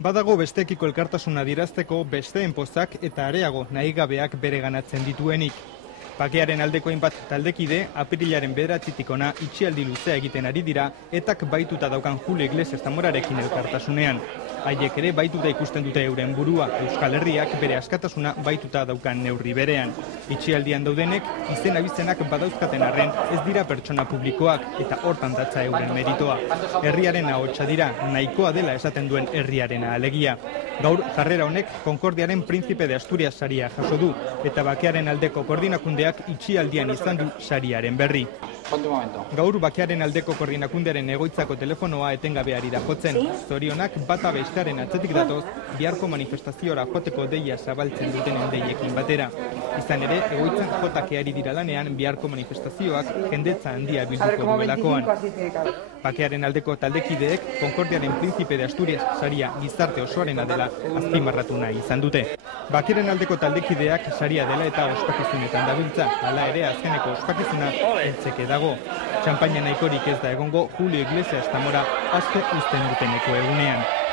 Badago bestekiko elkartasuna adierazteko besteen pozak eta areago nahigabeak bereganatzen dituenik. Bakearen aldeko hainbat taldekide apirilaren 9-tik hona itxialdi luzea egiten ari dira etak baituta daukan Julio Iglesias Zamorarekin elkartasunean. Haiek ere baituta ikusten dute euren burua, Euskal Herriak bere askatasuna baituta daukan neurri berean. Itxialdian daudenek izen abizenak badauzkaten arren ez dira pertsona publikoak eta hortan datza euren meritoa. Herriaren ahotsa dira, nahikoa dela esaten duen herriarena alegia. Gaur jarrera honek Konkordiaren Príncipe de Asturias saria jaso du eta bakearen aldeko koordinakundeak itxialdian izan du sariaren berri. Gaur bakearen aldeko koordinakundearen egoitzako telefonoa etengabeari da jotzen. Zorionak bata bestearen atzetik datoz, biharko manifestaziora joteko deia zabaltzen dutenen deiekin batera. Izan ere, egoitzan jotakeari dira lanean biharko manifestazioak jendetza handia bilduko duelakoan. Bakearen aldeko taldekideek Konkordiaren Príncipe de Asturias saria gizarte osoarena dela azpimarratu nahi izan dute. Bakearen aldeko taldekideak saria dela eta ospakizunetan dabiltza, hala ere azkeneko ospakizuna heltzeke dago. Txampaina nahikorik ez da egongo Julio Iglesias Zamora aske uzten duteneko egunean.